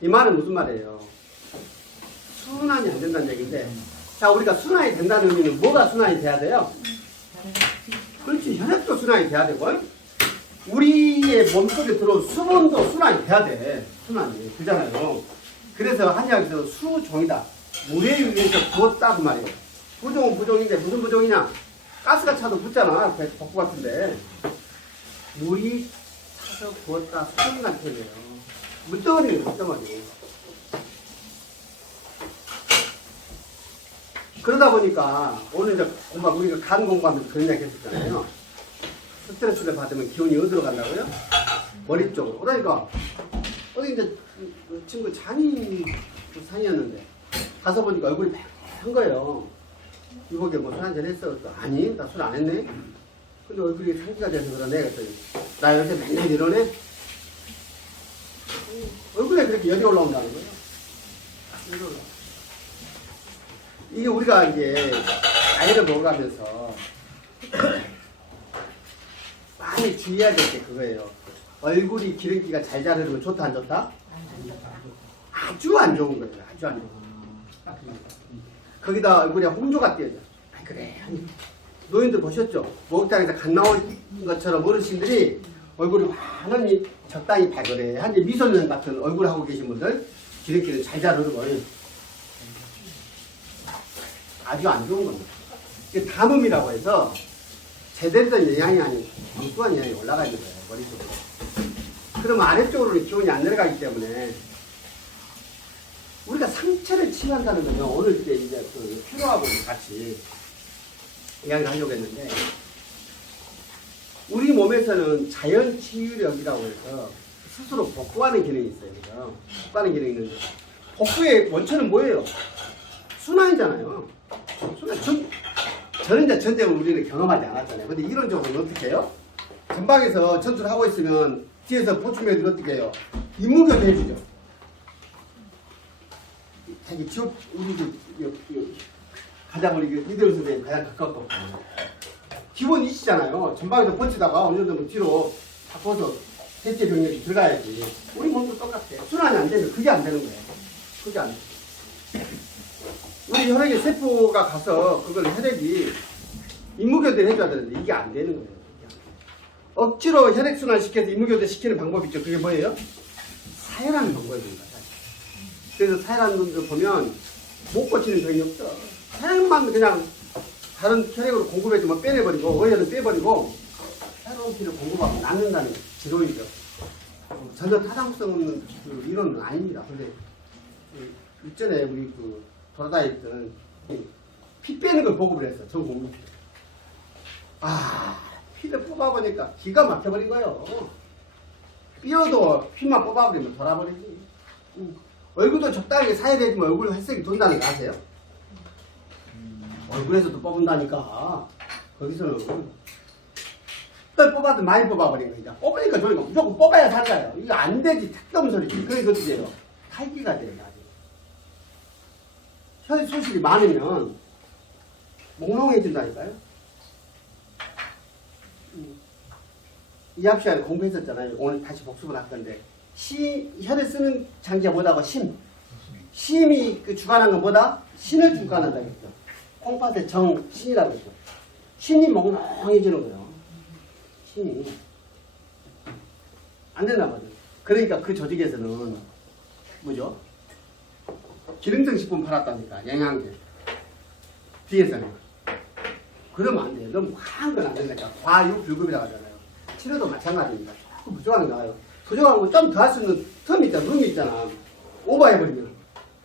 이 말은 무슨 말이에요? 순환이 안 된다는 얘기인데, 자, 우리가 순환이 된다는 의미는 뭐가 순환이 돼야 돼요? 그렇지, 혈액도 순환이 돼야 되고, 우리의 몸속에 들어온 수분도 순환이 돼야 돼. 순환이. 그잖아요. 그래서 한의학에서 수종이다. 물에 의해서 부었다 그 말이에요. 부종은 부종인데 무슨 부종이냐? 가스가 차도 붙잖아. 복부 같은데. 물이 차서 부었다. 수종 같은 거예요. 물덩어리는 물덩어리. 그러다 보니까 오늘 이제 우리가 간 공부하면서 그런 이야기 했었잖아요. 스트레스를 받으면 기운이 어디로 간다고요? 머리 쪽으로. 그러니까 어디 이제 그 친구 산이었는데 가서 보니까 얼굴이 팽팽한 거예요. 이보게 뭐 술 한잔 했어? 아니, 나 술 안 했네. 근데 얼굴이 상기가 돼서 그러네. 그랬더니 나 요새 맨날 이러네. 얼굴에 그렇게 열이 올라온다는 거예요. 열이 올라. 이게 우리가 이제 나이를 먹어가면서 많이 주의해야 될 게 그거예요. 얼굴이 기름기가 잘 자르면 좋다 안 좋다? 아주 안 좋은 거예요. 아주 안 좋은 거예요. 거기다 얼굴에 홍조가 띄어져. 아, 그래. 노인들 보셨죠? 목욕탕에서 갓 나온 것처럼 어르신들이 얼굴이 환하니 적당히 발그레. 한 미소년 같은 얼굴 하고 계신 분들 기름기를 잘 자르는 거예요. 아주 안 좋은 겁니다. 이게 담음이라고 해서 제대로 된 영양이 아니고 엉뚱한 영양이 올라가 있는 거예요. 머릿속으로. 그러면 아래쪽으로 기운이 안 내려가기 때문에 우리가 상처를 치유한다는 건요. 오늘 이제 그 피로하고 같이 이야기를 하려고 했는데 우리 몸에서는 자연 치유력이라고 해서 스스로 복구하는 기능이 있어요. 그죠? 복구하는 기능이 있는데 복구의 원천은 뭐예요? 순환이잖아요. 순환. 저는 이제 전쟁을 우리는 경험하지 않았잖아요. 근데 이론적으로는 어떻게 해요? 전방에서 전투를 하고 있으면 뒤에서 보충매들이 어떻게 해요? 임무교도 해주죠. 자기 지옥, 우리 가장 우리 이대로 선생님 가장 가깝고 기본이시잖아요. 전방에서 버티다가 어느 정도 뒤로 바꿔서 대체 병력이 들어가야지. 우리 몸도 똑같아요. 순환이 안 되면 그게 안 되는 거예요. 그게 안 돼요. 우리 혈액에 세포가 가서 그걸 혈액이 임무교대를 해줘야 되는데 이게 안 되는 거예요. 억지로 혈액순환 시켜서 임무교대 시키는 방법이 있죠. 그게 뭐예요? 사혈하는 방법입니다. 그래서 사혈하는 분들 보면 못 고치는 병이 없어. 혈액만 그냥 다른 혈액으로 공급해주면 빼내버리고 어혈은 빼버리고 새로운 피를 공급하면 낫는다는 지론이죠. 전혀 타당성 없는 그 이론은 아닙니다. 근데 일전에 우리 그 돌아다녔던 피 빼는 걸 보고를 했어. 전 국민. 피를 뽑아보니까 기가 막혀버린 거예요. 삐어도 피만 뽑아버리면 돌아버리지. 얼굴도 적당하게 사혈해주면 얼굴 혈색이 돈다는 거 아세요? 얼굴에서도 뽑은다니까. 거기서는 또 뽑아도 많이 뽑아버린 거야. 뽑으니까 저희가 무조건 뽑아야 살아요. 이거 안 되지. 택도 소리지. 그게 어떻게 돼요? 탈기가 돼요. 혈 소실이 많으면 몽롱해진다니까요. 이합 시간에 공부했었잖아요. 오늘 다시 복습을 할 건데 혈을 쓰는 장기가 뭐다고? 심이 그 주관한 건 뭐다? 신을 주관한다고 했죠. 콩팥의 정, 신이라고 했죠. 신이 몽롱해지는 거예요. 신이 안 된단 말이에요. 그러니까 그 조직에서는 뭐죠? 기름등 식품 팔았다니까. 영양제 뒤에서는 그러면 안 돼요. 너무 과한 건 안 된다니까. 과유불급이라고 하잖아요. 치료도 마찬가지입니다. 조금 부족한 거 나와요. 부족한 거 좀 더 할 수 있는 텀이 있잖아. 룸이 있잖아. 오버해버리면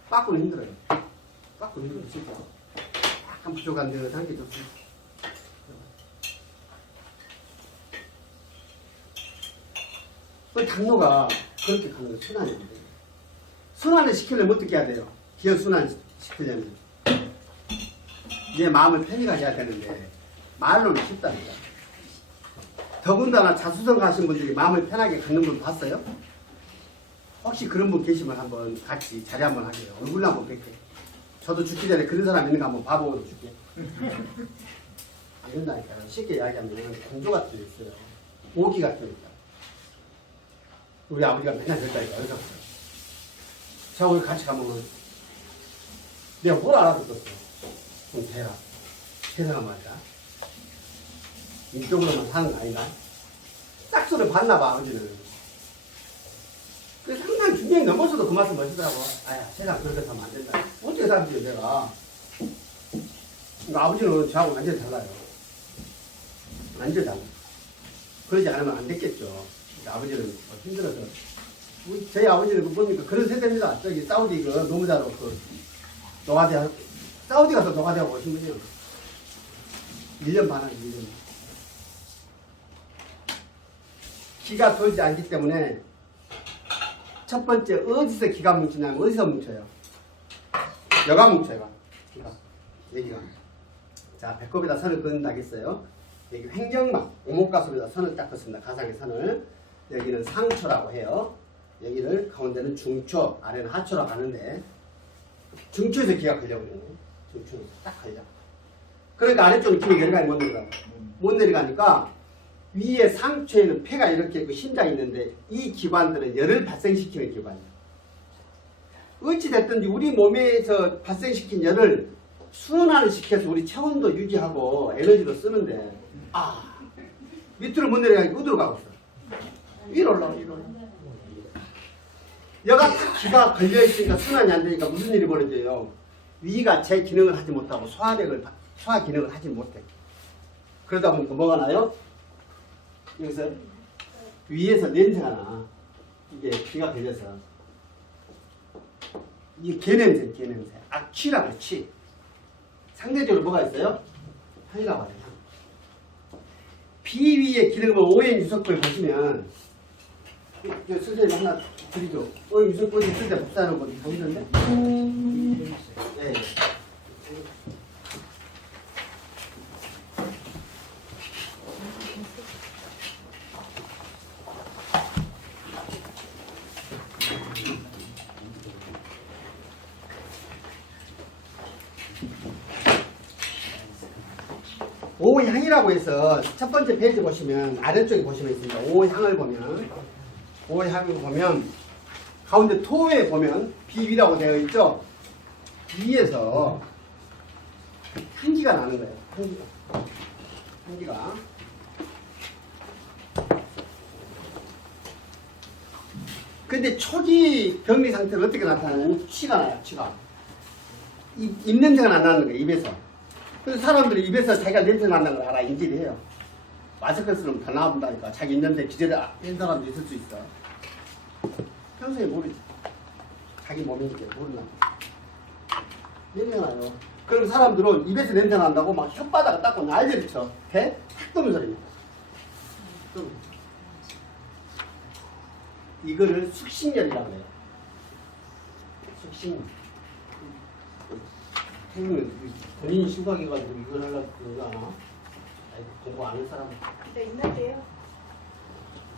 빠꾸는 힘들어요. 빠꾸는 힘들어 진짜. 약간 부족한 듯 한 게 좋습니다. 당뇨가 그렇게 가는 거 순환이 안 돼요. 순환을 시키려면 어떻게 해야 돼요? 기혈순환 시키려면 내 마음을 편히가 해야 되는데 말로는 쉽답니다. 더군다나 자수성 가신 분들이 마음을 편하게 갖는 분 봤어요? 혹시 그런 분 계시면 한번 같이 자리 한번 하게요. 얼굴 한번 뵐게요. 저도 죽기 전에 그런 사람 있는 거 한번 봐보고 줄게요. 안 된다니까요. 쉽게 이야기하면 공조 같은 게 있어요. 오기 같은 게 있다. 우리 아버지가 맨날 그랬다니까. 저하고 같이 가면 내가 뭘 알아듣겠어. 좀 대라. 세상은 말이야. 이쪽으로만 사는 거 아닌가? 싹소를 봤나 봐, 아버지는. 그래서 항상 중량이 넘어서도 그 말씀 멋있더라고. 아야, 세상 그렇게 하면 안 된다. 어떻게 살지, 내가. 그러니까 아버지는 저하고 완전히 달라요. 완전히 달라. 그러지 않으면 안 됐겠죠. 그러니까 아버지는 힘들어서. 저희 아버지는 그 보니까 그런 세대입니다. 저기 사우디 그 노무자로 그 노가대, 사우디 가서 노가대하고 오신 분이요. 1년 반 하지, 1년. 기가 돌지 않기 때문에 첫 번째 어디서 기가 뭉치냐면 어디서 뭉쳐요? 여가 뭉쳐요. 기가. 여기가. 자, 배꼽에다 선을 그은다겠어요. 여기 횡경막, 오목가슴에다 선을 딱 긋습니다. 가상의 선을. 여기는 상초라고 해요. 여기를 가운데는 중초, 아래는 하초라고 하는데 중초에서 기가 걸려버리네. 중초에서 딱 걸려. 그러니까 아래쪽은 기가 열감이 못 내려가고. 못 내려가니까 위에 상초에는 폐가 이렇게 있고 심장이 있는데 이 기관들은 열을 발생시키는 기관이에요. 어찌됐든지 우리 몸에서 발생시킨 열을 순환을 시켜서 우리 체온도 유지하고 에너지도 쓰는데 밑으로 못 내려가니까 어디로 가고 있어? 위로 올라가. 여가 기가 걸려있으니까 순환이 안 되니까 무슨 일이 벌어져요? 위가 제 기능을 하지 못하고 소화 기능을 하지 못해. 그러다 보니까 뭐가 나요? 여기서 위에서 냄새가 나. 이게 기가 걸려서. 이게 개냄새, 개냄새. 취라고 취. 상대적으로 뭐가 있어요? 향이라고 하죠. 비위의 기능을 오행 유석을 보시면 선생님 하나 드리죠. 오행 유석을 있을 때 복사하는 거 보이던데? 네. 오향이라고 해서 첫 번째 페이지 보시면 아래쪽에 보시면 있습니다. 오향을 보면 가운데 토에 보면 비위라고 되어 있죠. 위에서 향기가 나는 거예요. 향기가. 근데 초기 병리 상태는 어떻게 나타나냐면 치가 나요. 치가. 입 냄새가 안 나는 거예요. 입에서. 그래서 사람들이 입에서 자기가 냄새 난다는 걸 알아 인지를 해요. 마스크 쓰면 다 나온다니까. 자기 있는데 기절이 된 사람도 있을 수 있어. 평소에 모르지. 자기 몸이니까 모르나. 냄새 나요. 그럼 사람들은 입에서 냄새 난다고 막 혓바닥을 닦고 난리를 쳐. 배? 탁 떠는 소리입니다. 이거를 숙신열이라고 해요. 숙신열. 본인이 심각해가지고 이걸 하려고 그런 거 아나? 공부 안 할 사람. 있는데요.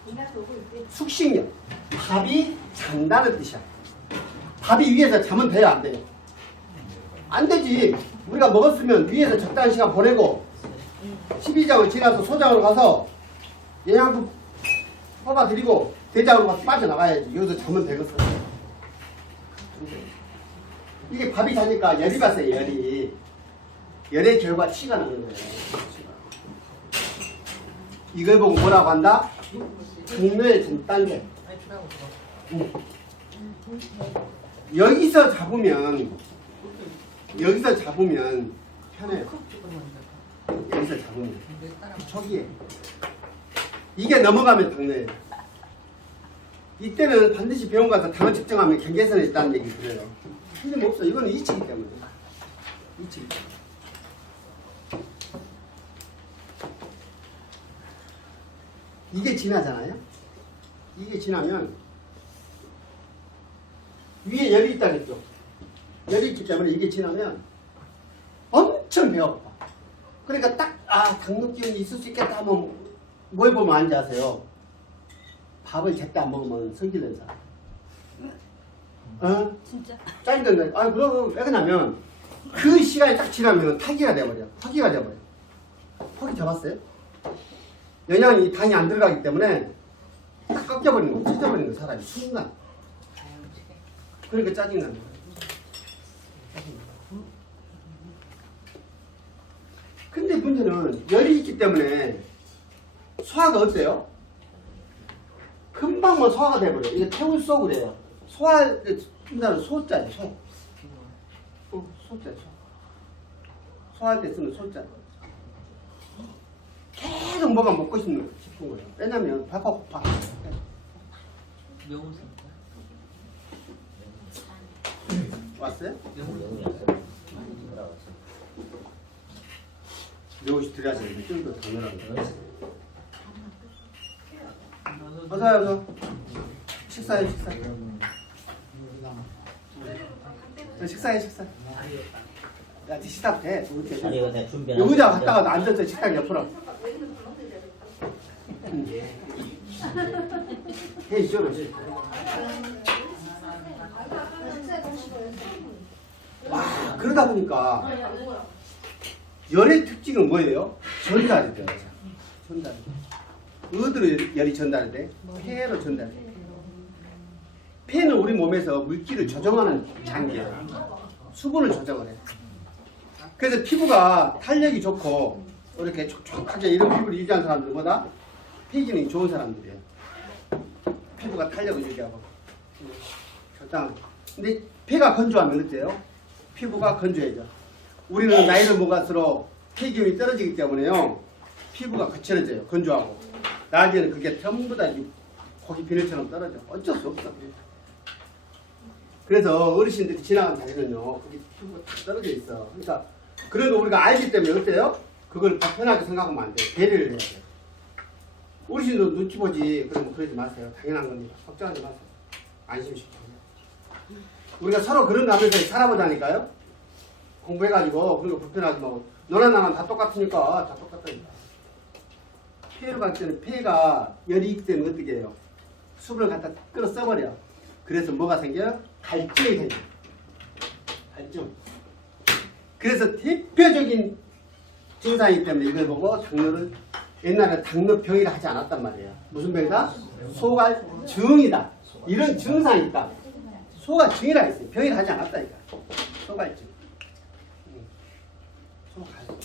있나서 오고 있대. 숙식력. 밥이 잔다는 뜻이야. 밥이 위에서 자면 돼요, 안 돼요? 안 되지. 우리가 먹었으면 위에서 적당한 시간 보내고 12장을 지나서 소장으로 가서 영양분 뽑아드리고 대장으로 가서 빠져나가야지. 여기서 자면 되겠어. 이게 밥이 자니까 열이 발생해, 열이. 열의 결과 치가 나는 거예요. 이걸 보고 뭐라고 한다? 중뇌의 전 단계. 여기서 잡으면 편해요. 여기서 잡으면 초기에 이게 넘어가면 당뇨예요. 이때는 반드시 병원 가서 당을 측정하면 경계선에 있다는 얘기 그래요. 틀림없어. 이거는 이치기 때문에. 이치기 때문에. 이게 지나잖아요. 이게 지나면 위에 열이 있다겠죠. 열이 있기 때문에 이게 지나면 엄청 배가 고파. 그러니까 딱 당뇨 기운이 있을 수 있겠다 하면 뭘 보면 안지 아세요? 밥을 제때 안 먹으면 성질낸 사람. 진짜? 짜증난다. 그럼 왜 그러냐면 그 시간이 딱 지나면 타기가 돼버려. 포기가 돼버려. 포기 잡았어요? 영양이 당이 안 들어가기 때문에 딱 꺾여버리는 거, 찢어버리는 거, 사람이 순간. 그러니까 짜증나는 거예요. 근데 문제는 열이 있기 때문에 소화가 어때요? 금방 뭐 소화가 돼버려요. 이게 태울 속을 해요. 소화할 때 쓴다는 소자예요. 소. 소자예요. 소화할 때 쓰는 소자. 계속 뭐가 먹고 싶은 거예요. 왜냐면 배가 고파. 왔어요? 여기서 들어가서 좀더 더 넣으라고. 어서요, 어서. 식사해, 식사. 식사해, 식사. 야, 식사 돼. 자리가 내 준비. 의자 갔다가 앉았어, 식탁 옆으로. 해, 이쪽으로. 와, 그러다 보니까 열의 특징은 뭐예요? 전달이 돼요. 전달. 어디로 열이 전달이 돼? 폐로 전달이 돼. 폐는 우리 몸에서 물기를 조정하는 장기예요. 수분을 조정을 해. 그래서 피부가 탄력이 좋고 이렇게 촉촉하게 이런 피부를 유지하는 사람들보다 폐 기능이 좋은 사람들이에요. 피부가 탄력을 유지하고 적당한. 근데 폐가 건조하면 어때요? 피부가 건조해져. 우리는 나이를 먹을수록 폐 기능이 떨어지기 때문에요. 피부가 거칠어져요. 건조하고. 나중에는 그게 전부 다 고기 비늘처럼 떨어져. 어쩔 수 없어. 그래서 어르신들이 지나간 자리는요, 거기 피부가 다 떨어져 있어. 그러니까 그래도 우리가 알기 때문에 어때요? 그걸 편하게 생각하면 안 돼. 배려를 해야 돼. 어르신도 눈치 보지. 그러면 그러지 마세요. 당연한 겁니다. 걱정하지 마세요. 안심시켜요. 우리가 서로 그런 가면서 살아보자니까요. 공부해가지고 그리고 불편하지 말고 너나 나나 다 똑같으니까 다 똑같다니까. 폐로 갈 때는 폐가 열이 있기 때문에 어떻게 해요? 수분을 갖다 끌어 써버려. 그래서 뭐가 생겨요? 갈증이 생겨요. 갈증. 그래서 대표적인 증상이기 때문에 이걸 보고 당뇨를 옛날에 당뇨병이라 하지 않았단 말이에요. 무슨 병이다? 소갈증이다. 이런 증상이 있다. 소갈증이라 했어요. 병이라 하지 않았다니까. 소갈증. 소갈증.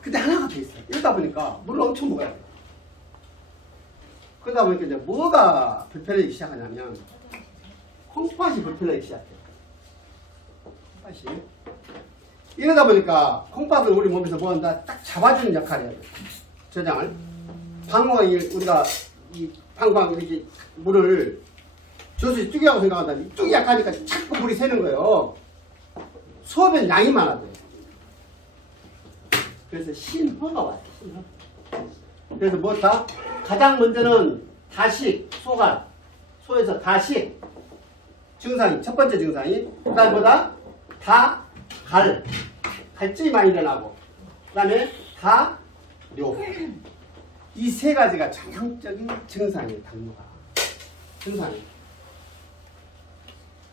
근데 하나가 더 있어요. 이러다 보니까 물을 엄청 먹어야 돼요. 그러다 보니까 이제 뭐가 불편해지기 시작하냐면 콩팥이 불편하기 시작해요. 콩팥이. 이러다 보니까 콩팥을 우리 몸에서 뭐 한다? 딱 잡아주는 역할을 해야 돼요. 저장을. 방광이 우리가 이 방광 이렇게 물을 저수 쭈기라고 생각한다면 쭈기 약하니까 자꾸 물이 새는 거예요. 소변 양이 많아져요. 그래서 신호가 와요. 신호. 그래서 뭐다? 가장 먼저는 다식, 소갈. 소에서 다식. 증상이, 첫 번째 증상이. 그 다음에 뭐다? 다, 갈. 갈증이 많이 일어나고. 그 다음에 다, 뇨. 이 세 가지가 전형적인 증상이에요, 당뇨가. 증상이.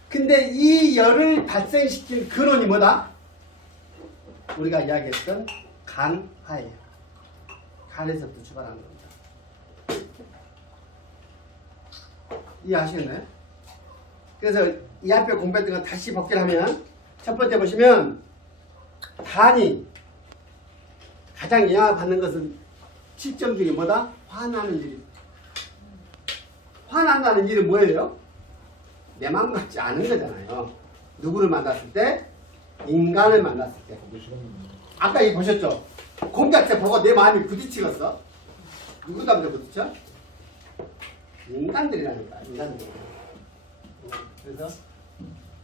근데 이 열을 발생시킨 근원이 뭐다? 우리가 이야기했던 간화예요. 간에서부터 출발하는 겁니다. 이해하시겠나요? 그래서 이 앞에 공부했던 거 다시 복기를 하면 첫 번째 보시면 간이 가장 영향을 받는 것은 시점 중에 뭐다? 화나는 일입니다. 화난다는 일은 뭐예요? 내 마음 같지 않은 거잖아요. 누구를 만났을 때? 인간을 만났을 때. 아까 이거 보셨죠? 공작체 보고 내 마음이 부딪히겠어? 누구 담배 부딪혀? 인간들이라니까, 인간들. 그래서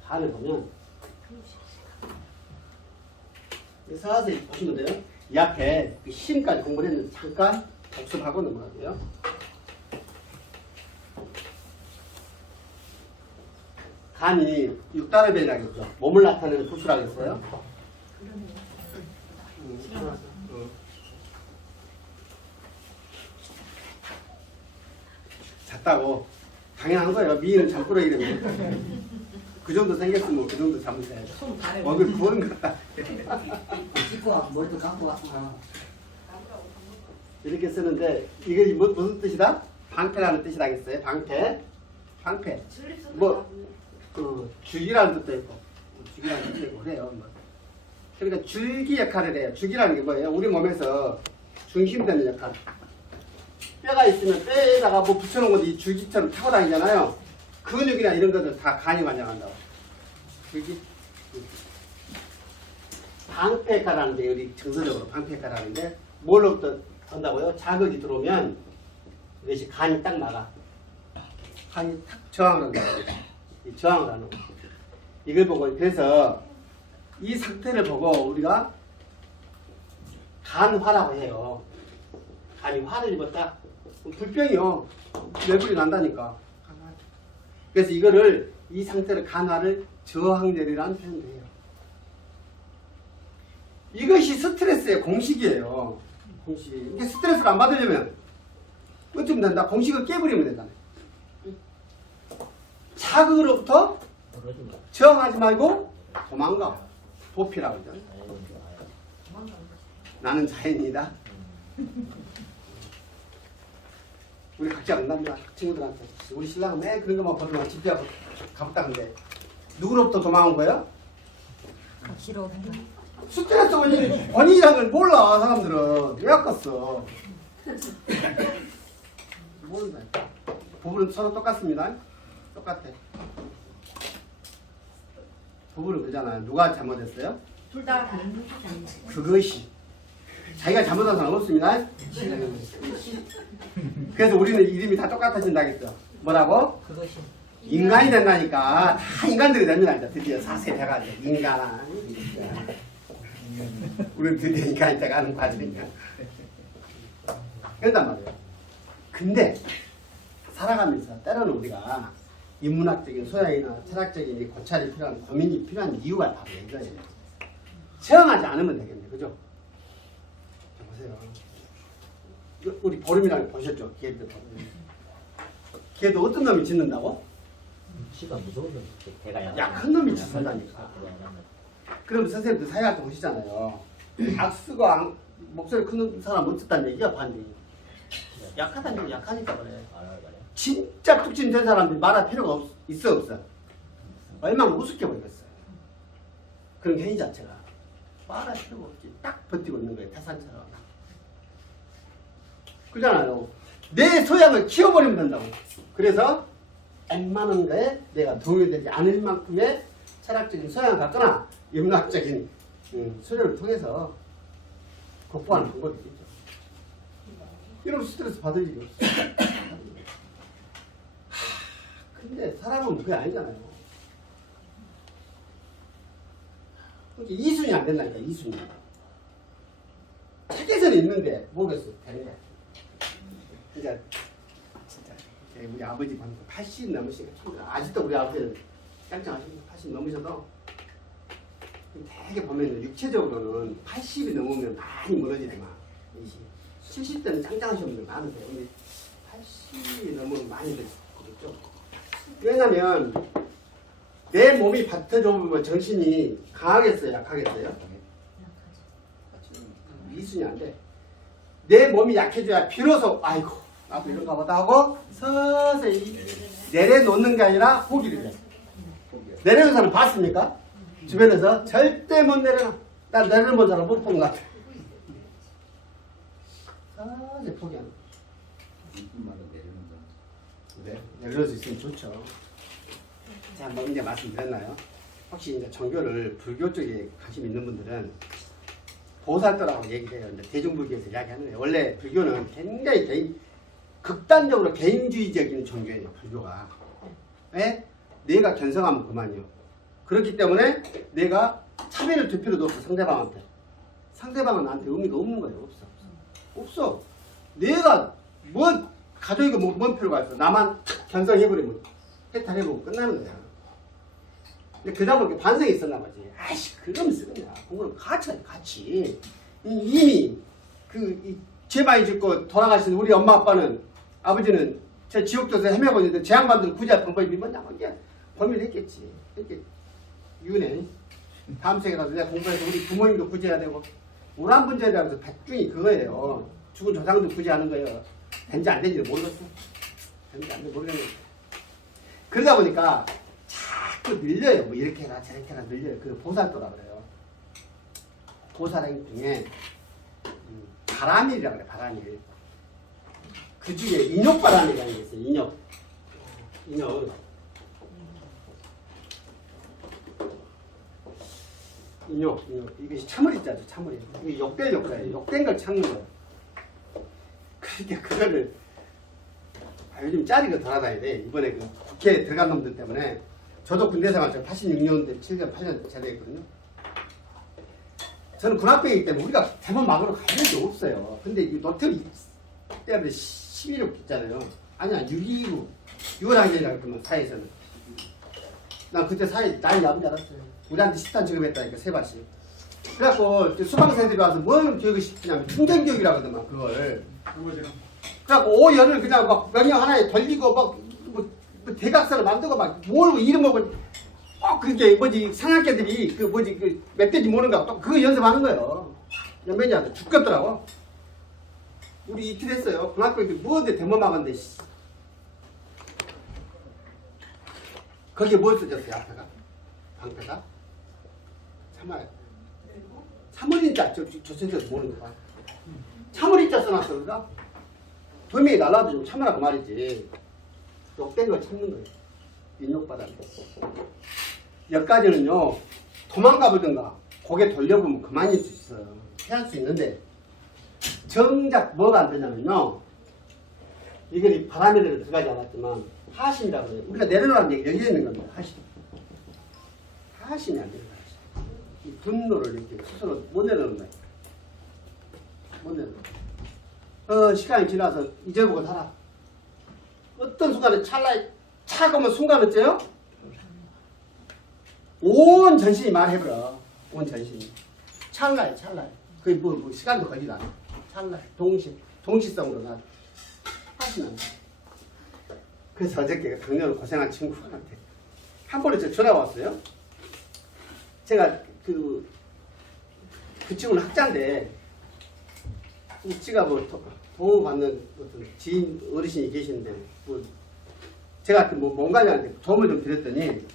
간을 보면 서서히 보시면 돼요. 이 앞에 그 힘까지 공부를 했는데 잠깐 복습하고 넘어가고요. 간이 육단의변이라고 했죠. 몸을 나타내는 부수라고 했어요. 작다고 당연한 거예요. 미인은 잠꾸러기 이러면 그 정도 생겼으면 그 정도 잠으셔야죠. 먹을 구원 같다. 씻고 와, 머리도 감고 와. 이렇게 쓰는데 이게 무슨 뜻이다? 방패라는 뜻이라겠어요. 방패. 방패. 뭐 줄기라는 뜻도 있고 줄기라는 뜻도 있고 그래요. 뭐. 그러니까 줄기 역할을 해요. 줄기라는 게 뭐예요? 우리 몸에서 중심되는 역할. 뼈가 있으면 뼈에다가 뭐 붙여놓은 것도 이 줄기처럼 타고 다니잖아요. 근육이나 이런 것들 다 간이 관장한다고. 줄기. 방패가라는 게 우리 정서적으로 방패가라는 게 뭘로부터 한다고요? 자극이 들어오면 이것이 간이 딱 나가. 간이 탁 저항을 한다고. 이 저항을 하는 거. 이걸 보고 그래서 이 상태를 보고 우리가 간화라고 해요. 간이 화를 입었다. 불병이요. 열불이 난다니까. 그래서 이거를 이 상태를 간화를 저항열이라는 표현도 해요. 이것이 스트레스의 공식이에요. 공식. 이게 스트레스를 안 받으려면 어쩌면 된다. 공식을 깨버리면 되잖아요. 자극으로부터 저항하지 말고 도망가. 도피라고 하죠. 나는 자연이다. 우리 각자 안답니다. 친구들한테. 우리 신랑은 매 그런 것만 보더만 집회하고 가봤다는데 누구로부터 도망온 거예요? 스트레스 원인이라는 걸 몰라 사람들은. 왜 아꼈어? 모른다. 부부는 서로 똑같습니다. 똑같아. 부부는 그러잖아요. 누가 잘못했어요? 둘 다 그것이 자기가 잘못한 사람 없습니다. 그래서 우리는 이름이 다 똑같아진다겠죠. 뭐라고? 그것이 인간이 된다니까. 다 인간들이 됩니다. 이제 드디어 사세 돼가지고 인간아. 우리는 드디어 인간이 돼가는 과정이니까. 그런단 말이에요. 근데 살아가면서 때로는 우리가 인문학적인 소양이나 철학적인 고찰이 필요한 고민이 필요한 이유가 바로 이거예요. 저항하지 않으면 되겠네. 그죠? 자, 보세요. 우리 보름이라는 거 보셨죠? 개도. 개도 어떤 놈이 짖는다고? 씨가 무서운 놈. 개가 약한 놈이 짖는다니까. 그럼 선생님도 사회활동 하시잖아요. 악수가 목소리 큰 사람 어쨌다는 얘기야, 반대. 약하다는 얘기 약하니까 그래. 진짜 뚝심 된 사람들이 말할 필요가 있어 없어? 얼마나 우습게 보이겠어요. 그런 개인 자체가 말할 필요가 없지. 딱 버티고 있는 거예요. 태산처럼. 그러잖아요. 내 소양을 키워버리면 된다고. 그래서 웬만한 거에 내가 동요되지 않을 만큼의 철학적인 소양을 갖거나 인문학적인 수련을 통해서 극복하는 방법이 있죠. 이런 스트레스 받을 일이 없어요. 근데 사람은 그게 아니잖아요. 그러니까 이순이 안 된다니까, 이순이. 책에서는 있는데, 모르겠어. 되는 거야. 그러니까, 진짜, 우리 아버지 보니까 80 넘으시니까, 아직도 우리 아버지는 짱짱하십니다. 80 넘으셔도, 되게 보면 육체적으로는 80이 넘으면 많이 무너지더만. 70대는 짱짱하신 분들 많은데, 근데 80이 넘으면 많이 되죠. 왜냐면 내 몸이 받쳐주면 정신이 강하겠어요? 약하겠어요? 이순이 안 돼. 내 몸이 약해져야 비로소 아이고 나도 이런가 보다 하고 서서히 내려놓는 게 아니라 포기를 해. 내려놓는 사람 봤습니까? 주변에서 절대 못 내려놔. 난 내려놓은 사람 못 본 것 같아. 서서히 포기하는 거야. 네, 내려놓을 수 있으면 좋죠. 자, 뭐 이제 말씀드렸나요? 혹시 이제 종교를 불교 쪽에 관심 있는 분들은 보살도라고 얘기해요. 이제 대중불교에서 이야기하는 거예요. 원래 불교는 굉장히 극단적으로 개인주의적인 종교예요. 불교가. 왜? 내가 견성하면 그만이요. 그렇기 때문에 내가 차별을 둘 필요도 없어. 상대방한테. 상대방은 나한테 의미가 없는 거예요. 없어. 내가 뭐 가족이고 뭔 필요가 있어. 나만 견성해버리면 해탈해보고 끝나는 거야. 근데 그러다 보니까 반성이 있었나 보지. 아이씨, 그러면 쓰겠냐. 공부는 같이. 이미 죄 많이 짓고 돌아가신 우리 엄마 아빠는, 아버지는 저 지옥도에서 헤매고 있는데 제 양반들은 구제할 방법이 뭐냐고 이제 고민을 했겠지. 이렇게 윤회. 다음 생에라도 내가 공부해서 우리 부모님도 구제해야 되고, 우란분제에 대해서 백중이 그거예요. 죽은 조상도 구제하는 거예요. 된지 안 된지 모르겠어. 된지 안 된지 모르겠네. 그러다 보니까 자꾸 늘려요. 뭐 이렇게 해라 저렇게 해라 늘려요. 그 보살도라 그래요. 보살행 중에 바람일이라고 그래. 바람일. 그 중에 인욕바람이라는 게 있어요. 인욕. 이것이 참을이자죠. 참을이. 이게 욕될 욕자예요. 욕된 걸 참는 거예요. 그러니까 그거를 요즘 짜리가 돌아다녀야 돼. 이번에 그 국회에 들어간 놈들 때문에 저도 군대 생활 86년대 7년 8년 제대했거든요. 저는 군합병이기 때문에 우리가 대만 막으러 갈 일이 없어요. 근데 이 노틀 때문에 11억 있잖아요. 아니야 6.29 6월항쟁이라고 그러면 사회에서는. 난 그때 사회 나이 나온 줄 알았어요. 우리한테 10탄 지급했다니까 세 발씩. 그래갖고 수방생들이 와서 뭘 교육을 시키냐면 충전교육이라고 하더만 그걸. 그래갖고 오열을 그냥 막 명령 하나에 돌리고 뭐 대각선을 만들고 막 모으고 이름하고 꼭 그렇게 뭐지 상학계들이 그 뭐지 그 멧돼지 모는가 또 그거 연습하는 거예요. 연변이한테 죽겠더라고. 우리 이틀 했어요. 군학교들 뭐인데 대모 막았는데 거기에 뭘 써졌어요 앞에가? 방패가? 참아요. 참을인자 저쪽에서 모르는 거야. 참을인자 써놨어 그러니까 분명히 날라도 좀 참으라고 말이지. 욕된 걸 참는 거예요. 인욕받았는 거. 여기까지는요 도망가 보든가 고개 돌려보면 그만일 수 있어요. 피할 수 있는데 정작 뭐가 안 되냐면요 이건 이 바람에는 들어가지 않았지만 하심이라고 해요. 우리가 내려놓으라는 얘기 여기에 있는 겁니다. 하심이 안 되는 거예요. 이 분노를 이렇게 스스로 못 내려놓는 거예요. 못 내려놓는 시간이 지나서 잊어보고 살아. 어떤 순간에 찰나에 차가우면 순간 어째요? 온 전신이 말해버려. 온 전신이. 찰나에. 그게 뭐 시간도 걸리지 않아. 찰나에. 동시성으로 나. 하시면 안 돼. 그래서 어저께 당뇨로 고생한 친구한테 한 번에 저 전화 왔어요. 제가 그 친구는 학자인데 지가 뭐 도움 받는 어떤 지인 어르신이 계시는데 뭐 제가 뭐 뭔가한테 도움을 좀 드렸더니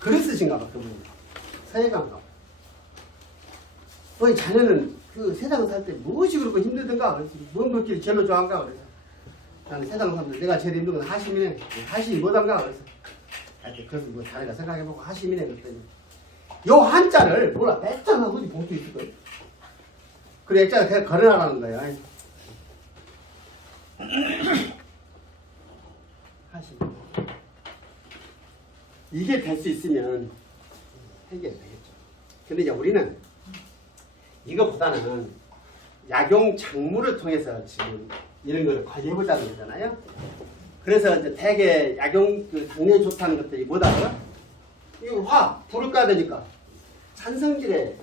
글을 쓰신가 봐. 그분 서예가인가 봐. 너희 자녀는 그 세상 살 때 무엇이 그렇게 힘들던가 그래서 뭔 그렇게 제일 좋아한가 그래서 나는 세상 사람들 내가 제일 힘든 건 하심이네. 하심이 뭐던가 그래서 그래서 뭐 자네가 생각해보고 하심이네 그랬더니 요 한자를 몰라 뺐잖아. 어디 봉투 있을 거예요. 그래 액자를 그냥 걸어놔라는 거예요. 하심. 이게 될 수 있으면 해결이 되겠죠. 근데 이제 우리는 이거보다는 약용 작물을 통해서 지금 이런 걸 관리해보자는 거잖아요. 그래서 이제 대개 약용 그 당뇨에 좋다는 것들이 뭐다? 이거 불을 꺼야 되니까 산성질의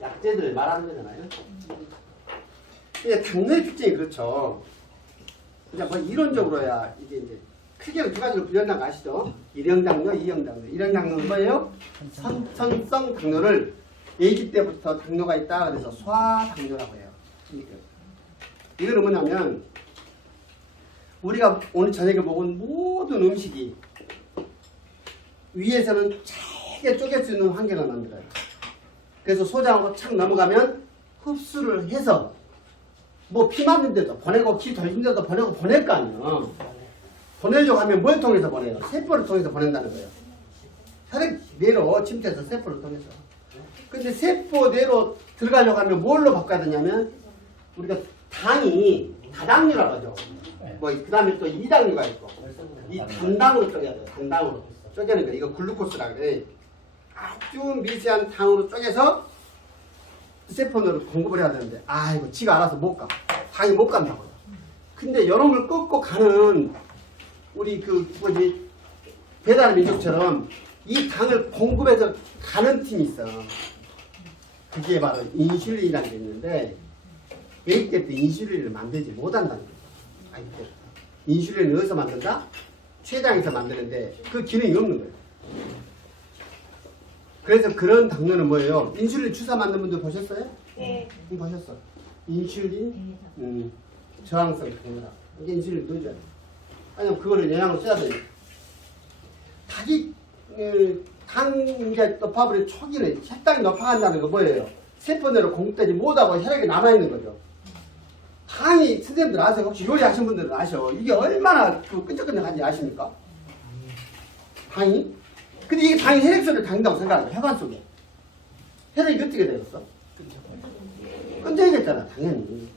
약재들을 말하는 거잖아요. 근데 당뇨의 특징이 그렇죠. 이제 뭐 이론적으로야 이게 이제 크게 두 가지로 분류한다는 거 아시죠? 1형 당뇨, 2형 당뇨. 1형 당뇨는 뭐예요? 선천성 당뇨를 아기 때부터 당뇨가 있다 그래서 소아당뇨라고 해요. 이거는 뭐냐면 우리가 오늘 저녁에 먹은 모든 음식이 위에서는 잘게 쪼갤 수 있는 환경을 만들어요. 그래서 소장으로 착 넘어가면 흡수를 해서 뭐 피 맞는데도 보내고 기 돌린데도 보내고 보낼 거 아니에요. 보내려고 하면 뭘 통해서 보내요? 세포를 통해서 보낸다는 거예요. 혈액 내로 침투해서 세포를 통해서. 근데 세포 내로 들어가려고 하면 뭘로 바꿔야 되냐면 우리가 당이 다당류라고 하죠. 뭐 그 다음에 또 이당류가 있고 이 단당으로 쪼개야 돼요. 단당으로 쪼개는 거 이거 글루코스라고 그래. 아주 미세한 당으로 쪼개서 세포로 공급을 해야 되는데 이거 지가 알아서 못 가. 당이 못 간다고요. 근데 이런 걸 꺾고 가는 우리 그 뭐지 배달 민족처럼 이 당을 공급해서 가는 팀이 있어. 그게 바로 인슐린이라는 게 있는데 아기 때부터 인슐린을 만들지 못한다는 거예요. 아기 때부터. 인슐린을 어디서 만든다? 췌장에서 만드는데 그 기능이 없는 거예요. 그래서 그런 당뇨는 뭐예요? 인슐린 주사 맞는 분들 보셨어요? 네. 보셨어. 인슐린 저항성 당뇨다. 이게 인슐린 넣어줘야 돼. 아니면 그거를 영양을 써야 돼요. 닭이 당 이제 높아버린 초기는 혈당이 높아간다는 거 뭐예요? 세포내로 공급되지 못하고 혈액이 남아있는 거죠. 당이 선생님들 아세요? 혹시 요리하신 분들은 아셔. 이게 얼마나 그 끈적끈적한지 아십니까? 당이? 근데 이게 당이 혈액 속에 당긴다고 생각해요. 혈관 속에. 혈액이 어떻게 되었어? 끈적이겠잖아, 당연히.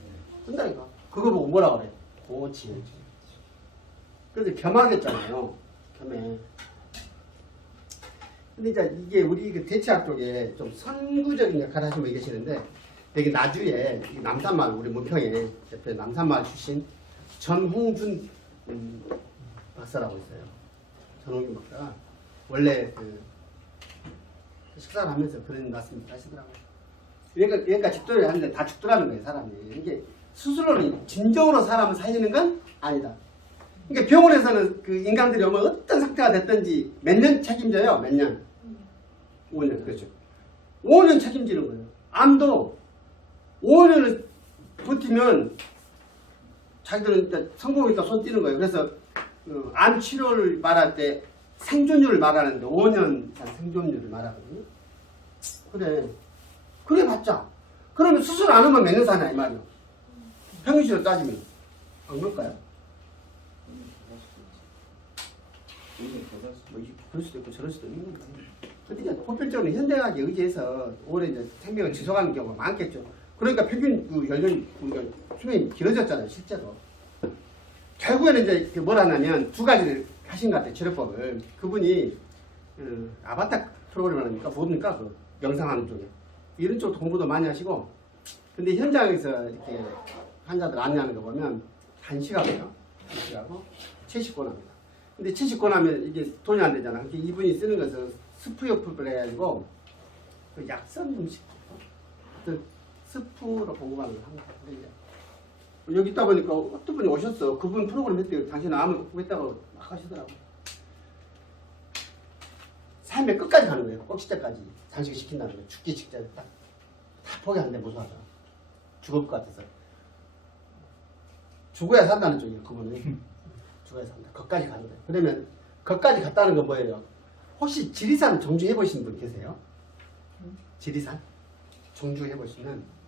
끈다니까. 그거 보고 뭐라 그래? 고치. 그래서 겸하겠잖아요. 겸해. 근데 이제 이게 우리 그 대체학 쪽에 좀 선구적인 역할을 하시는 분이 계시는데, 여기 나주에 남산마을 우리 문평에 옆에 남산마을 출신 전홍준 박사라고 있어요. 전홍준 박사가 원래 그 식사를 하면서 그런 말씀을 하시더라고요. 그러니까 집도를 하는데 다 죽더라는 거예요, 사람이. 이게 스스로는 진정으로 사람을 살리는 건 아니다. 그러니까 병원에서는 그 인간들이 오면 어떤 상태가 됐든지 몇 년 책임져요, 몇 년? 5년, 그렇죠. 5년 책임지는 거예요. 암도 5년을 버티면 자기들은 이제 성공했다 손 띄는 거예요. 그래서 암 치료를 말할 때 생존율을 말하는데 5년 이상 생존율을 말하거든요. 그래 봤자. 그러면 수술 안 하면 몇 년 사냐 이 말이요. 평균치로 따지면 안 그럴까요? 뭐 그럴 수도 있고 저럴 수도 있는 거예요. 근데 이제 보편적으로 현대학에 의지해서 오래 이제 생명을 지속하는 경우가 많겠죠. 그러니까 평균 그 연령 우리가 수명이 길어졌잖아요, 실제로. 결국에는 이제 그 뭘 하냐면 두 가지를 하신 것 같아요, 치료법을. 그분이 아바타 프로그램을 하니까 뭡니까? 그 명상하는 쪽에. 이런 쪽 공부도 많이 하시고. 근데 현장에서 이렇게 환자들 안내하는 거 보면 한식하고요. 한식하고 채식권합니다. 근데 채식권하면 이게 돈이 안 되잖아. 그러니까 이분이 쓰는 것은 스프요법을 해가지고 그 약선 음식. 스프로 공급하는 걸 합니다. 여기 있다 보니까 어떤 분이 오셨어. 그분 프로그램 했대요. 당신은 암을 극복했다고 막 하시더라고요. 삶의 끝까지 가는 거예요. 꼭지때까지 단식을 시킨다는 거예요. 죽기 직전에 다 포기하는데 무서워서. 죽을 것 같아서. 죽어야 산다는 쪽이에요. 그분은. 죽어야 산다. 거기까지 가는 거예요. 그러면 거기까지 갔다는 건 뭐예요? 혹시 지리산 정주 해보신 분 계세요? 지리산? 정주 해보시면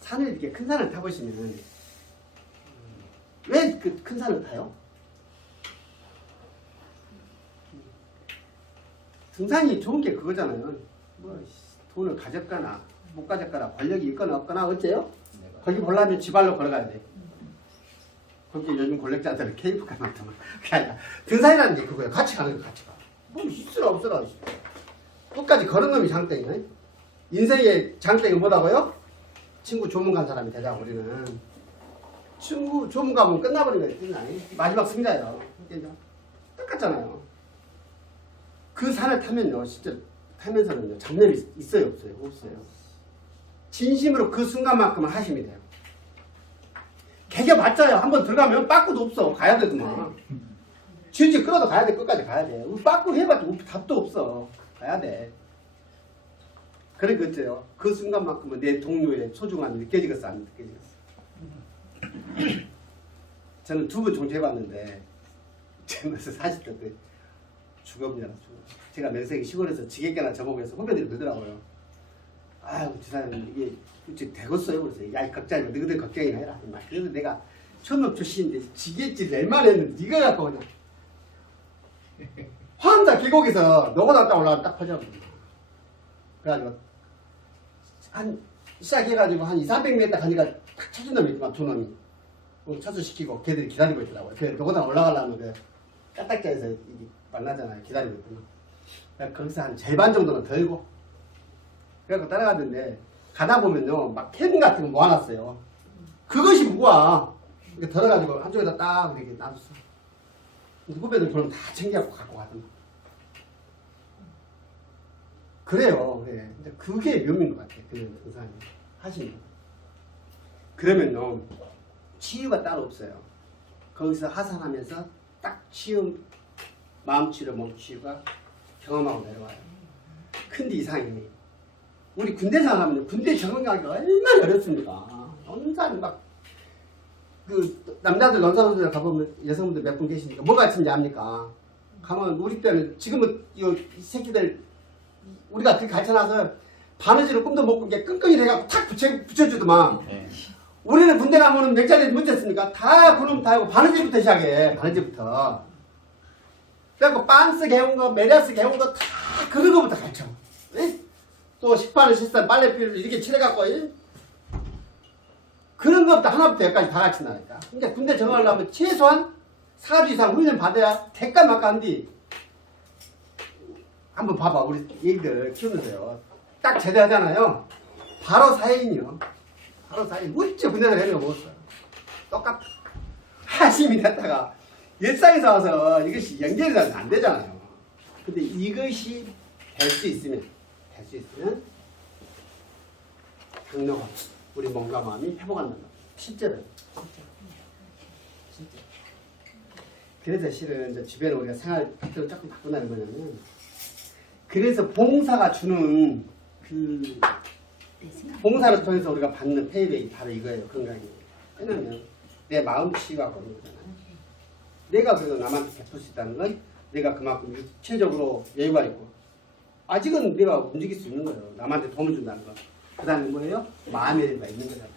산을 이렇게 큰 산을 타보시면 왜 그 큰 산을 타요? 등산이 좋은 게 그거잖아요. 뭐 돈을 가졌거나 못 가졌거나 권력이 있거나 없거나 어째요? 거기 보려면 지발로 걸어가야 돼. 거기 요즘 권력자들은 케이블카 만들면 그게 아니라 등산이라는 게 그거예요. 같이 가는 거 같이 가. 뭐 있으라 없으라 끝까지 걸은 놈이 장땡이네. 인생의 장땡이 뭐라고요? 친구 조문 간 사람이 되자고 우리는. 친구 조문 가면 끝나버린 거예요. 마지막 승자예요. 그러니까 똑같잖아요. 그 산을 타면요. 진짜 타면서는요. 잡념이 있어요 없어요? 없어요. 진심으로 그 순간만큼은 하심이 돼요. 개겨 맞자요. 한번 들어가면 빠꾸도 없어. 가야 되더만. 질질 끌어도 가야 돼. 끝까지 가야 돼. 빠꾸 해봤자 답도 없어. 가야 돼. 그러니까 어째요? 그 순간만큼은 내 동료의 소중함이 느껴지겠어? 안 느껴지겠어? 저는 2번 종주해봤는데 제가 40대 때 죽어버려요. 제가 면세기 시골에서 지게깨나 접어보면서 후배들이 그러더라고요. 아유 저 사람 이게 되겠어요. 그래서 야 이 걱정이 너희들 걱정이나 해라. 그래서 내가 천업 출신인데 지게질 낼만 했는데 네가 갖고 그냥 환자 계곡에서 노고당 딱 올라가 딱 퍼져버려. 그래가지고 한 시작해가지고 한 200~300m 가니까 탁 쳐준 놈이 있더만 두 놈이 차수시키고 걔들이 기다리고 있더라고요. 그 노고당 올라가려면 그 까딱자에서 만나잖아요. 기다리고 있더만. 거기서 한 절반 정도는 덜고 그래갖고 따라갔는데 가다 보면요 막 캔 같은 거 모아놨어요. 그것이 무거워. 이렇게 덜어가지고 한쪽에다 딱 이렇게 놔뒀어. 후배들 그럼 다 챙겨갖고 갖고 가던가. 그래요. 네. 그게 묘미인 것 같아요. 그 등산이 하시는 거. 그러면요 치유가 따로 없어요. 거기서 하산하면서 딱 치유, 마음 치료, 몸 치유가 경험하고 내려와요. 근데 이상이 우리 군대 생활하면 군대 적응하기가 얼마나 어렵습니까? 논산 막 그 남자들 논산원들 가보면 여성분들 몇 분 계시니까 뭐가 있는지 압니까? 가면 우리 때는 지금은 이 새끼들 우리가 어떻게 가르쳐놔서 바느질을 꿈도 못 꾸게 끙끙이 돼갖고 탁 붙여주더만. 네. 우리는 군대 가면은 몇 자리 문제였습니까? 다 그놈 다 하고 바느질부터 시작해. 바느질부터. 그래갖고 빤스 개운 거, 메리아스 개운 거 다 그런 거부터 가르쳐. 예? 또 식판을 실산 빨래비를 이렇게 칠해갖고 그런 것부터 하나부터 여기까지 다 가르친다니까. 그러니까 군대 정하려면 최소한 4주 이상 훈련 받아야 대가 막간디. 한번 봐봐 우리 얘기들 키우면서요. 딱 제대하잖아요. 바로 사회인이요. 바로 사회인. 우리 집 군대들 해는 거 먹었어요. 똑같아. 하심이 됐다가 일상에서 와서 이것이 연결이 안 되잖아요. 근데 이것이 될 수 있으면 당뇨가 우리 몸과 마음이 회복한다는 거예요. 실제로. 그래서 실은 이제 주변에 우리가 생활 패턴을 조금 바꾼다는 거냐면 그래서 봉사가 주는 그 봉사를 통해서 우리가 받는 페이백이 바로 이거예요. 건강이. 왜냐면 내 마음 치유가 오는 거잖아요. 내가 그래서 남한테 베풀 수 있다는 건 내가 그만큼 육체적으로 여유가 있고 아직은 내가 움직일 수 있는 거예요. 남한테 도움을 준다는 거. 그 다음에 뭐예요? 마음의 여유가 있는 거잖아요.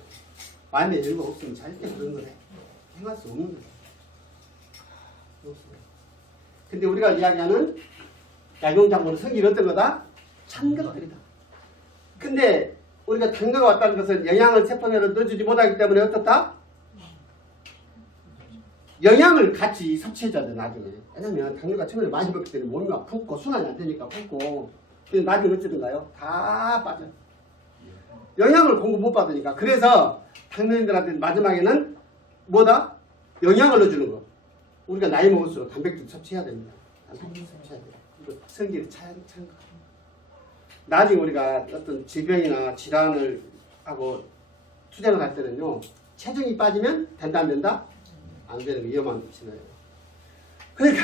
마음의 여유가 없으면 절대 그런 걸 행할 수 없는 거예요. 없어요. 근데 우리가 이야기하는 약용장군은 성질이 어떤 거다? 찬거들이다. 근데 우리가 당뇨가 왔다는 것은 영양을 세포내로 넣어주지 못하기 때문에 어떻다? 영양을 같이 섭취해줘야 돼 나중에. 왜냐면 당뇨가 처음에 많이 먹기 때문에 몸이 막 붓고 순환이 안 되니까 붓고 근데 나중에 어쩌든가요? 다 빠져. 영양을 공급 못 받으니까. 그래서 당뇨인들한테 마지막에는 뭐다? 영양을 넣어주는 거. 우리가 나이 먹을수록 단백질 섭취해야 됩니다. 단백질 섭취해야 돼요. 이거 성질이 찬 거. 나중에 우리가 어떤 질병이나 질환을 하고 투쟁을 할 때는요. 체중이 빠지면 된다 안 된다? 안 되는 거 위험한 신호예요. 그러니까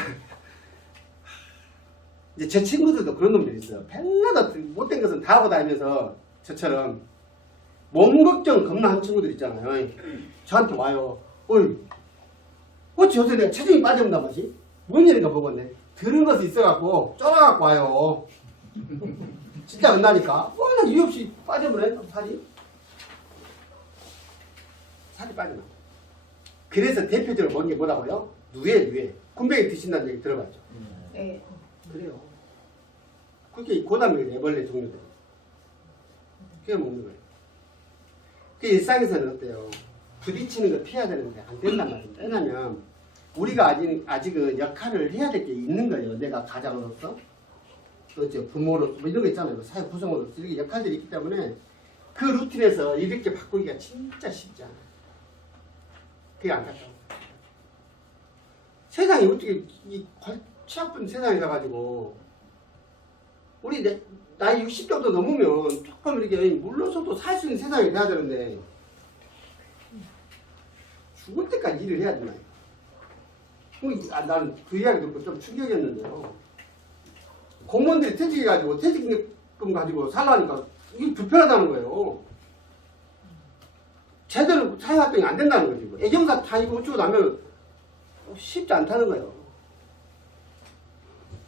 이제 제 친구들도 그런 놈들이 있어요. 맨날 못된 것은 다 하고 다니면서 저처럼 몸 걱정 겁나 한 친구들 있잖아요. 저한테 와요. 어이, 어찌 요새 내가 체중이 빠져온단 말이지? 뭔 일인가 보겠네. 들은 것이 있어갖고 쫄아갖고 와요. 진짜 온다니까. 워낙 이유 없이 빠져버려 살이. 살이 빠져나. 그래서 대표적으로 먹는 게 뭐라고요? 누에. 군뱅이 드신다는 얘기 들어봤죠? 네. 그래요. 그게 고담이거든요. 애벌레 종류들. 그게 먹는 거예요. 그 일상에서는 어때요? 부딪히는 거 피해야 되는데 안 된단 말입니다. 왜냐면 우리가 아직은 역할을 해야 될 게 있는 거예요. 내가 가장으로서, 그렇죠. 부모로서, 뭐 이런 거 있잖아요. 사회 구성으로서 이렇게 역할들이 있기 때문에 그 루틴에서 이렇게 바꾸기가 진짜 쉽지 않아요. 그게 안타까워. 세상이 어떻게 이 골치 아픈 세상이라 가지고 우리 나이 60 정도 넘으면 조금 이렇게 물러서도 살 수 있는 세상이 돼야 되는데 죽을 때까지 일을 해야 되나요? 나는 그 이야기 듣고 좀 충격이었는데요. 공무원들이 퇴직해가지고 퇴직금 가지고 살라니까 이게 불편하다는 거예요. 제대로 사회활동이 안 된다는 거지. 애경사 다 이거 어쩌고 나면 쉽지 않다는 거예요.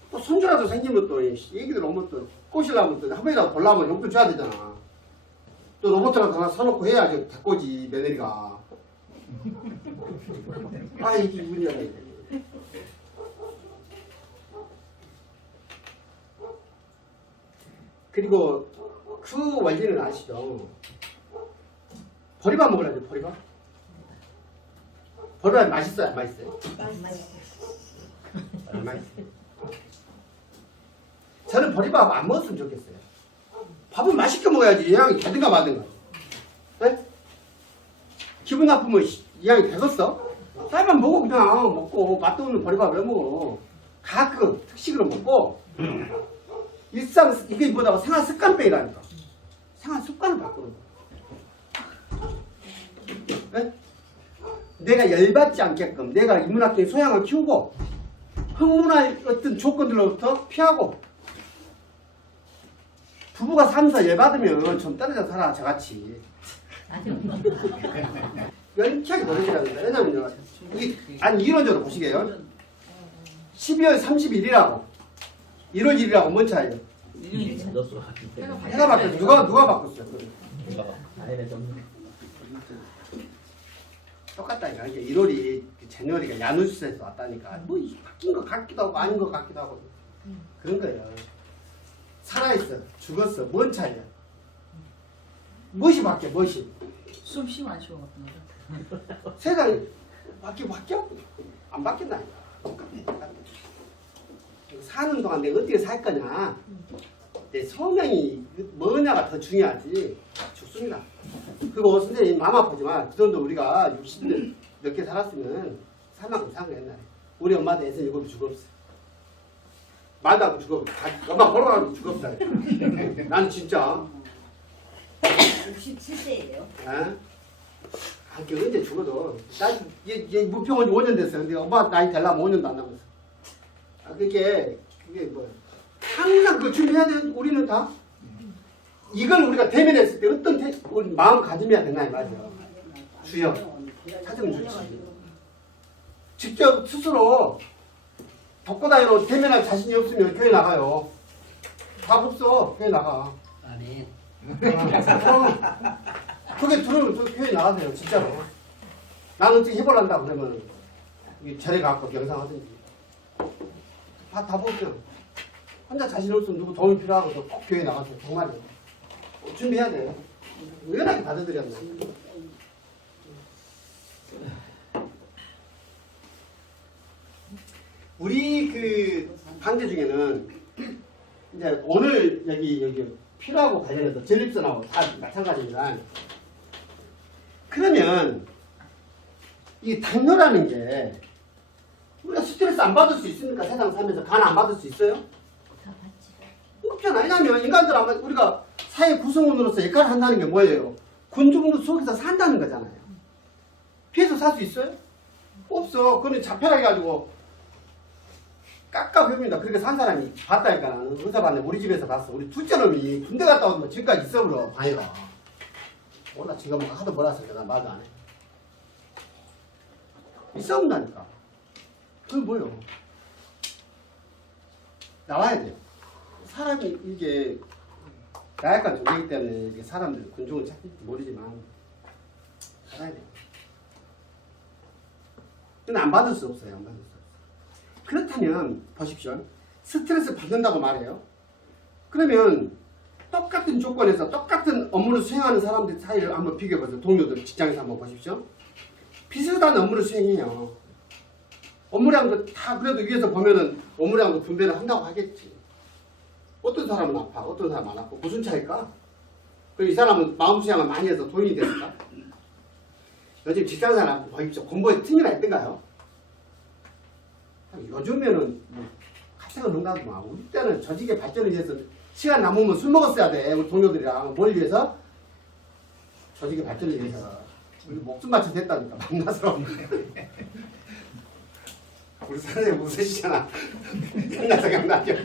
또 손주라도 생기면 또 얘기들 오면 또 꼬시려면 또 한 번이라도 보려면 용돈 줘야 되잖아. 또 로봇이라도 하나 사놓고 해야지 데꼬지 며느리가. 아 이게 문제야. 그리고 그 원리는 아시죠? 보리밥 먹으라죠, 보리밥? 보리밥 맛있어요, 안 맛있어요? 안 맛있어요. 저는 보리밥 안 먹었으면 좋겠어요. 밥은 맛있게 먹어야지 이왕이 되든가 마든가. 네? 기분 나쁘면 이왕이 되겠어? 쌀만 먹어 그냥 먹고 맛도 없는 보리밥 왜 먹어? 가끔 특식으로 먹고 일상 이게 뭐다고 생활 습관병이라니까. 생활 습관을 바꾸는 거야. 네? 내가 열받지 않게끔 내가 인문학적인 소양을 키우고 학문화의 어떤 조건들로부터 피하고 부부가 살면서 열받으면 좀 떨어져 살아 저같이 연쾌하게 노력해야 된다. 왜냐면요 이게 아니 이론적으로 보시게요. 12월 30일이라고 1월 1일이라고 뭔 차이예요? 늦었어 같은데. 해가 바뀌었어. 누가 바꿨어요? 아니네 좀. 똑같다니까. 이게 1월이 제너리가 야누스에서 왔다니까. 뭐 바뀐 것 같기도 하고 아닌 것 같기도 하고 그런 거예요. 살아있어, 죽었어. 뭔 차이야? 무엇이 바뀌어? 무엇이? 숨 쉬면 안 쉬어 같은 거죠. 세상이 바뀌어? 안 바뀐다니까. 똑같아. 사는 동안 내가 어떻게 살 거냐. 내 소명이 뭐냐가 더 중요하지. 죽습니다. 그리고 선생님 마음 아프지만 그 정도 우리가 60년 몇 개 살았으면 살 만큼 산 거 옛날에. 우리 엄마도 애선 일곱 죽었어. 말도 안 죽었어. 엄마 보러 가고 죽었어. 난 진짜. 67세예요. 그 언제 죽어도 얘 무평 온 지 5년 됐어요. 근데 엄마 나이 되려면 5년도 안 남았어. 그게 뭐 항상 그 준비해야 돼. 우리는 다 이걸 우리가 대면했을 때 어떤 우리 마음가짐이야 되나 이 말이야. 주여 찾으면 좋지. 직접 스스로 덕고다이로 대면할 자신이 없으면 교회 나가요. 답 없어. 교회 나가. 아멘. 그게 들으면 또 교회 나가세요. 진짜로. 나는 어떻게 해볼란다 그러면 절에 가고 명상하든지. 다 보면 혼자 자신 없으면 누구 도움이 필요하고 꼭 교회 나가세요. 정말이에요. 준비해야 돼요. 의연하게 받아들였네. 우리 그 강좌 중에는 이제 오늘 여기 필요하고 관련해서 전립선하고 다 마찬가지입니다. 그러면 이 당뇨라는 게 우리가 스트레스 안 받을 수 있습니까? 세상 살면서 간 안 받을 수 있어요? 없잖아. 왜냐하면 인간들 아마 우리가 사회 구성원으로서 역할을 한다는 게 뭐예요? 군중으로 속에서 산다는 거잖아요. 피해서 살 수 있어요? 없어. 그건 자폐라 해가지고 깝깝합니다. 그렇게 산 사람이 봤다니까. 나는 의사 봤는데 우리 집에서 봤어. 우리 둘째 놈이 군대 갔다 오면 지금까지 있어버려. 방해가. 몰라. 지금 하도 뭐라 했으니까 난 말도 안 해. 있어본다니까. 그게 뭐예요? 나와야 돼요. 사람이 이게 나약한 존재이기 때문에 이게 사람들 군중을 찾을지 모르지만 살아야 돼요. 근데 안 받을 수 없어요. 안 받을 수 없어요. 그렇다면 보십시오. 스트레스 받는다고 말해요. 그러면 똑같은 조건에서 똑같은 업무를 수행하는 사람들 사이를 한번 비교해보세요. 동료들 직장에서 한번 보십시오. 비슷한 업무를 수행해요. 업무량도 다 그래도 위에서 보면은 업무량도 분배를 한다고 하겠지. 어떤 사람은 아파, 어떤 사람은 안 아파. 무슨 차이일까? 그리고 이 사람은 마음 수양을 많이 해서 도인이 됐을까? 요즘 직장사람 보십시오. 공부에 틈이나 있던가요? 요즘에는 뭐 카트가 농담도 우리 때는 조직의 발전을 위해서 시간 남으면 술 먹었어야 돼. 우리 동료들이랑 뭘 위해서? 조직의 발전을 위해서. 우리 목숨 바쳐 됐다니까 만나서. 우리 선생님 웃으시잖아. 만나서 경나죠.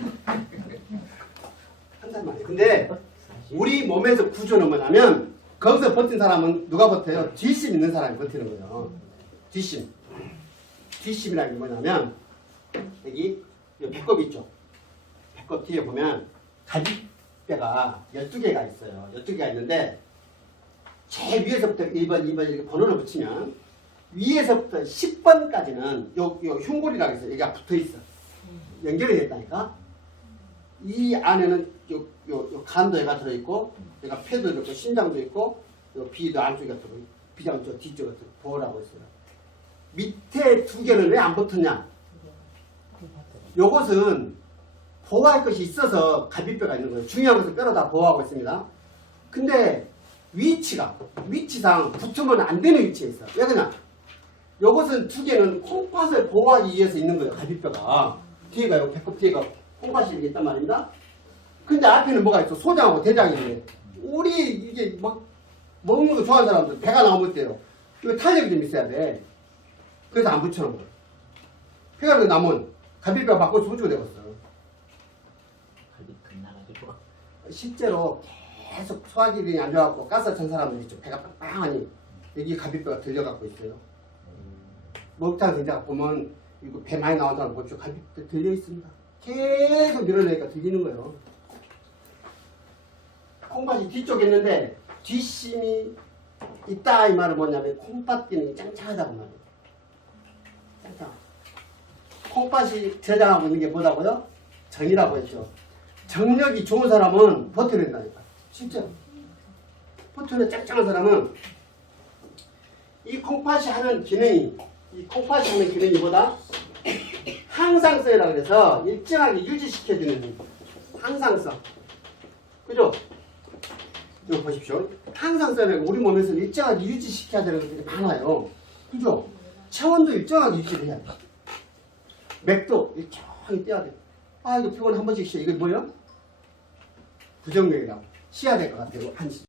한단 말이에요. 근데 우리 몸에서 구조는 뭐냐면 거기서 버틴 사람은 누가 버텨요? 뒷심 있는 사람이 버티는 거예요. 뒷심. 뒷심이라는 게 뭐냐면 여기 배꼽 있죠. 배꼽 뒤에 보면 갈비뼈가 12개가 있어요. 12개가 있는데 제일 위에서부터 1번, 2번 이렇게 번호를 붙이면 위에서부터 10번까지는 요 흉골이라고 해서 여기가 붙어 있어. 연결이 됐다니까. 이 안에는 요 간도 얘가 들어있고, 얘가 폐도 있고, 심장도 있고, 요 비도 안쪽에 들어있고, 비장 저 뒤쪽에 보호라고 있어요. 밑에 두 개는 왜 안 붙었냐? 요것은 보호할 것이 있어서 갈비뼈가 있는 거예요. 중요한 것은 뼈로 다 보호하고 있습니다. 근데 위치상 붙으면 안 되는 위치에 있어. 왜 그러냐? 요것은 두 개는 콩팥을 보호하기 위해서 있는 거예요. 갈비뼈가. 뒤에가 요 배꼽 뒤에가 콩팥이 이렇게 있단 말입니다. 근데 앞에는 뭐가 있어? 소장하고 대장이 있네. 우리 이게 막 먹는 거 좋아하는 사람들 배가 나오면 어때요? 이거 탄력이 좀 있어야 돼. 그래서 안 붙여놓은 거예요. 폐가 남은 갈비뼈가 바꿔서 소주가 되었어. 갈비 끝나가지고. 실제로 계속 소화기능이 안 좋아갖고 가스 찬 사람들 있죠. 배가 빵빵하니 여기 갈비뼈가 들려갖고 있어요. 목욕탕 등장 보면 이거 배 많이 나온 사람 보죠. 갈비 들려 있습니다. 계속 밀어내니까 들리는 거예요. 콩팥이 뒤쪽에 있는데 뒷심이 있다 이 말은 뭐냐면 콩팥 기능이 짱짱하다고 말이에요. 짱짱. 콩팥이 저장하고 있는 게 뭐라고요? 정이라고 했죠. 정력이 좋은 사람은 버텨낸다니까. 진짜. 버텨내 짱짱한 사람은 이 콩팥이 하는 기능이 뭐다? 항상성이라고 그래서 일정하게 유지시켜주는 항상성. 그죠? 이거 보십시오. 항상성이라고 우리 몸에서 일정하게 유지시켜야 되는 것들이 많아요. 그죠? 체온도 일정하게 유지를 해야 돼. 맥도 일정하게 떼야 돼. 아, 이거 피곤 한 번씩 쉬어. 이거 뭐예요? 부정맥이라고. 쉬어야 될 것 같아요. 한